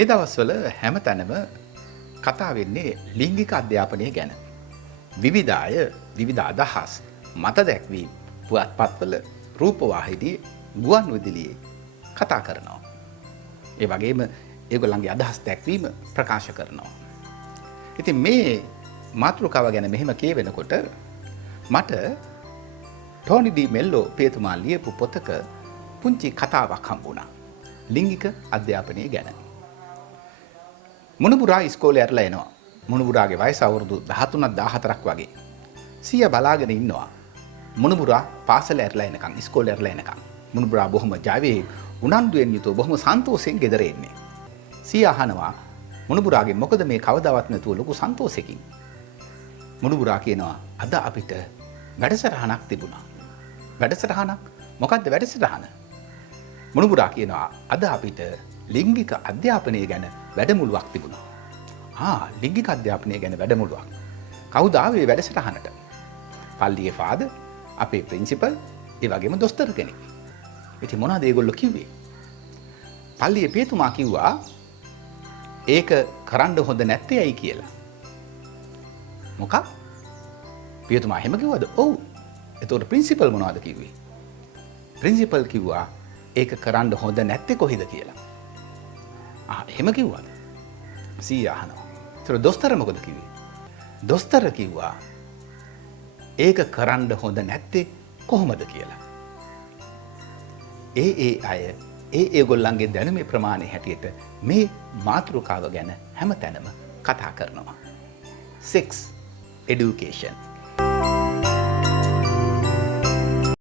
මේ දවස්වල හැමතැනම කතා වෙන්නේ ලිංගික අධ්‍යාපනය ගැන. විවිධ අය විවිධ අදහස් මත දැක්වීම පුවත්පත්වල රූපවාහිනී ගුවන් විදුලියේ කතා කරනවා. ඒ වගේම ඒගොල්ලන්ගේ අදහස් දැක්වීම ප්‍රකාශ කරනවා. ඉතින් මේ මාතෘකාව ගැන මෙහෙම කියවෙනකොට මට ටෝනි ඩී මෙල්ලෝ පියතුමා ලියපු පොතක පුංචි කතාවක් හම්බුණා. ලිංගික අධ්‍යාපනය ගැන. මුණුබුරා ඉස්කෝලේ ඇරලා එනවා. මුණුබුරාගේ වයස අවුරුදු 13ක් 14ක් වගේ. සීයා බලාගෙන ඉන්නවා. මුණුබුරා පාසල ඇරලා එනකන් ඉස්කෝලේ ඇරලා එනකන්. මුණුබුරා බොහොම ජාවේ උනන්දුවෙන් යුතුව බොහොම සන්තෝෂයෙන් ගෙදර එන්නේ. සීයා අහනවා මුණුබුරාගෙන් මොකද මේ කවදාවත් නැතුව ලොකු සන්තෝෂෙකින්. මුණුබුරා කියනවා අද අපිට වැඩසටහනක් තිබුණා. වැඩසටහනක්? මොකද්ද වැඩසටහන? මුණුබුරා කියනවා අද අපිට ලිංගික අධ්‍යාපනය ගැන වැඩමුළුවක් තිබුණා. ලිංගික අධ්‍යාපනය ගැන වැඩමුළුවක්. කවුද ආවේ වැඩසටහනට? පල්ලියේ ෆාදර්, අපේ ප්‍රින්සිපල්, ඒ වගේම දොස්තර කෙනෙක්. ඉතින් මොනවද ඒගොල්ලෝ කිව්වේ? පල්ලියේ පියතුමා කිව්වා ඒක කරන්න හොඳ නැත්තේ ඇයි කියලා. මොකක්? පියතුමා එහෙම කිව්වද? ඔව්. එතකොට ප්‍රින්සිපල් මොනවද කිව්වේ? ප්‍රින්සිපල් කිව්වා ඒක කරන්න හොඳ නැත්තේ කොහෙද කියලා. එහෙම කිව්වද? සීයා අහනවා. ඒතර දොස්තර මොකද කිව්වේ? දොස්තර කිව්වා ඒක කරන්න හොඳ නැත්තේ කොහොමද කියලා. ඒ අය ඒගොල්ලන්ගේ දැනුමේ ප්‍රමාණය හැටියට මේ මාතෘකාව ගැන හැමතැනම කතා කරනවා. 6 education